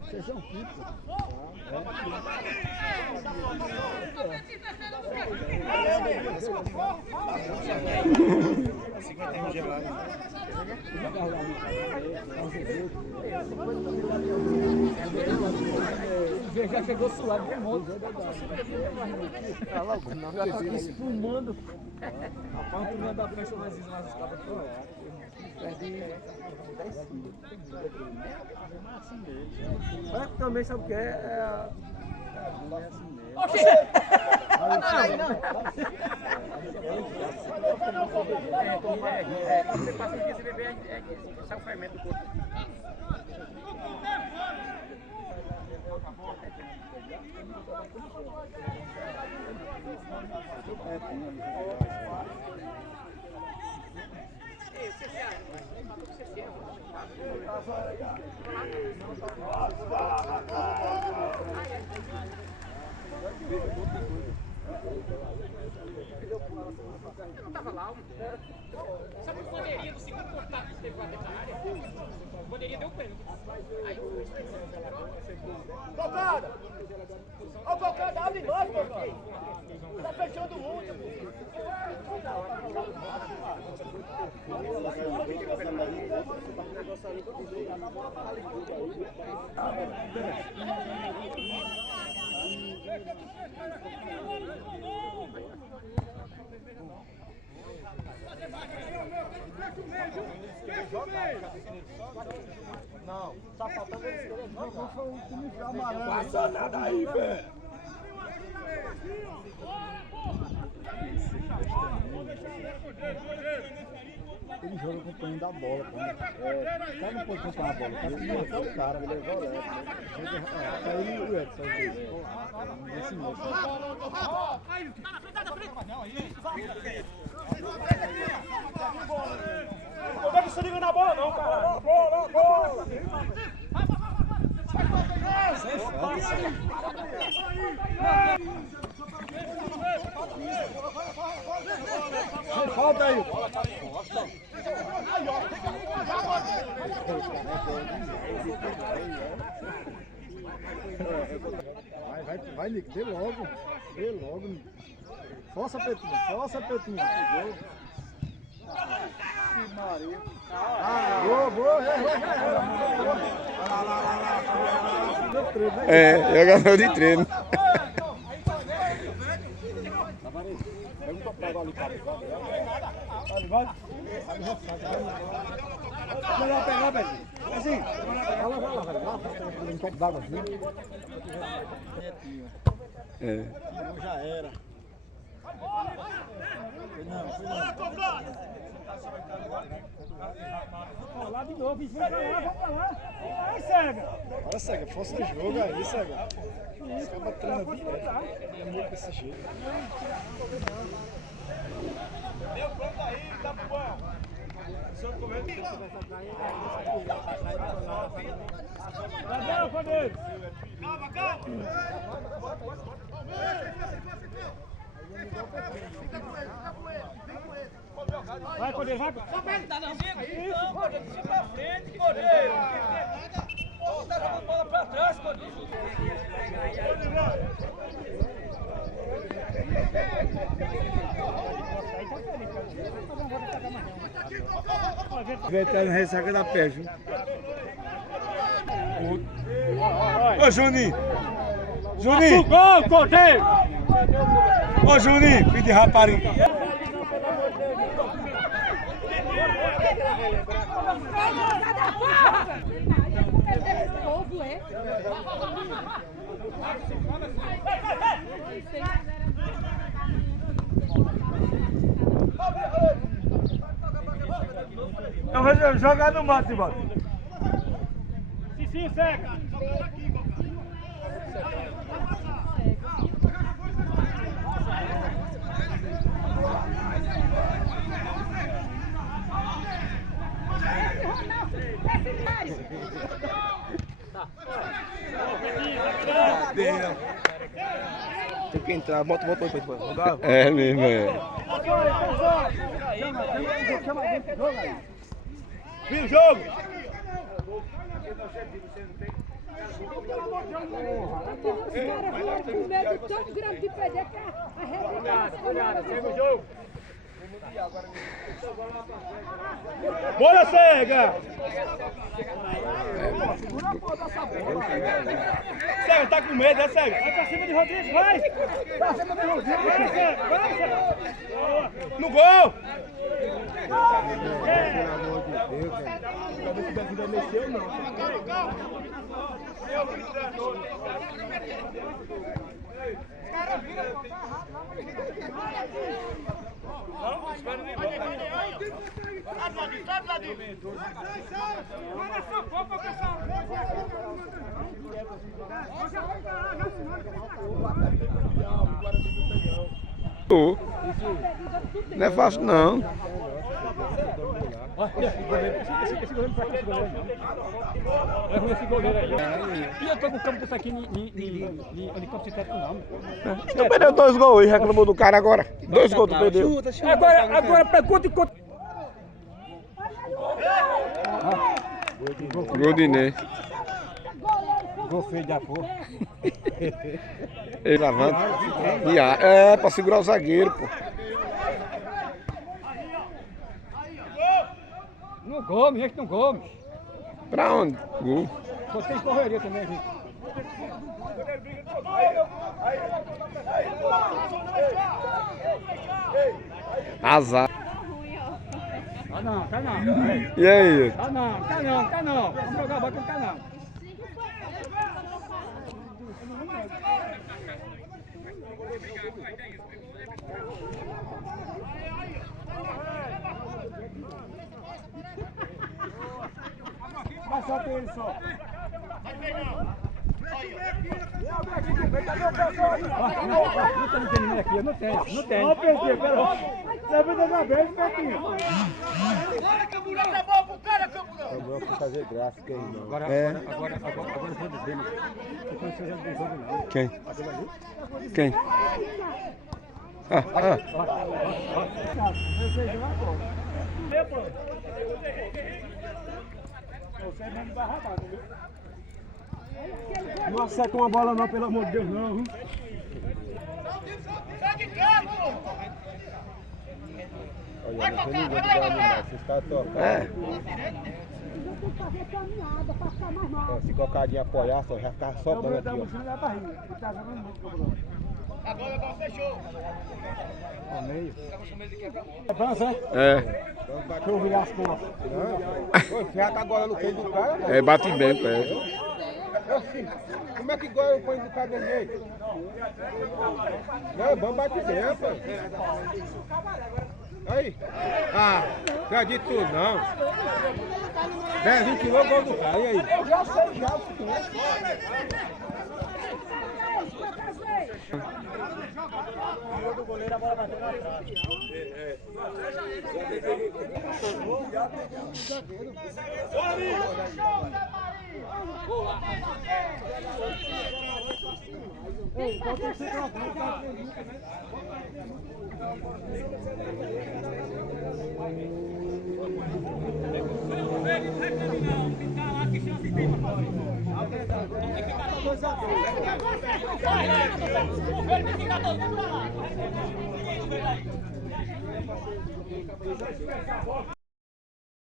Vocês são quinto. Já chegou suado de monte. Tá logo, não, já tá aqui espumando. A parte da prancha mais escada toda. Mas também sabe o que é? Oxê! Quando você passa o dia, você bebe, sai o fermento do corpo. Eu não tava lá, sabe o bandeirinha do segundo contato que teve lá dentro da área? O bandeirinha deu pênalti. Aí Cocada! Ô Cocada, abre nós, Cocada! Tá fechando muito! Não, tá faltando eles querem jogar. Não passa nada aí, velho. Ele joga com o punho da bola. O cara não pode comprar a bola. O cara tem que matar o cara. Ele levou o Edson. Aí o Edson. Esse mesmo. Como é que você liga na bola, não, cara? Bola! Sai falta isso aí. Sai falta aí. Vai, Nico, dê logo. Nico. Força, Petinho. Maria. Boa. É jogador de treino. Pega um topado ali, cara. Vai pegar, velho. Assim. Vai lá, velho. Um copo d'água assim. Não, já era. Não, lá de novo, vem pra lá, vamos pra lá. Vai, Cega. Olha, Cega, força o jogo aí, Cega. Esse cara treina direto. É muito desse jeito. Deu pronto aí, tá bom. Cadê, Fadeiro? Calma. Fica com ele. Vai, Cordeiro, vai. Só pega. Tá não, isso, Cordeiro, fica pra frente, Cordeiro. Pô, tá jogando bola pra trás, Cordeiro. Veterano ressaca da peste. Ô, Juninho! Gol, Cordeiro! Ô, Juninho, filho de rapariga! Eu vou jogar no mato, embora. Sim, seca. Tem que entrar, bota depois. É mesmo, Chama, Viu o jogo? Os caras vão com medo tão grande de perder que a regra Olhada, segue o jogo. Bola cega! Cega, tá com medo, é cega? Vai pra cima de Rodrigues, vai! Pra cima de Rodrigues! Vai, cega! Vai, cega! No gol! Pelo amor de Deus, velho. Talvez se daqui vai mexer ou não. Não é fácil não. Esse goleiro pra esse goleiro não. É ruim esse goleiro aí. E eu tô com o campo disso aqui onde campo sintético não. Tu perdeu 2 gols e reclamou do cara agora. 2 gols tu perdeu. Agora pergunta e conta. Gol de Inês. Gol feio da porra. Ele levanta. É, pra segurar o zagueiro, pô. No Gomes, gente no Gomes. Pra onde? Gol. Só tem correria também, gente. Azar. Tá não, tá não. E aí? Tá não, tá não, tá não. Vamos jogar a bola que não tá não. Mas só tem ele só. Não tem ninguém aqui, eu não tenho. Não tenho. Não perdi, pera. Você vai dar vez, Betinho. Eu vou fazer graça, quem não. Agora eu vou dizer, mas eu não sei do jogo não. Quem? Quem? Não acerta uma bola não, pelo amor de Deus, não. Viu? Olha, não tem ninguém que vai animar, vocês estão tocando. É. tem que fazer caminhada para ficar mais mal. Se cocadinha apoiar, só já ficava só dando aqui, ó. da barriga. Ele tá jogando muito, Cobrão. Agora fechou. Ao meio. É França, é? É. Deixa eu virar as costas. Não, você já tá agora no peito do cara, né? É batimento, é. Como é que agora eu ponho do cara desse jeito? Não, vamos bater dentro, pô. Aí. Ah, acredito tudo não. 10, 20 quilos, gol do cara, e aí? Eu já sei, já. O goleiro, a bola bateu na trave.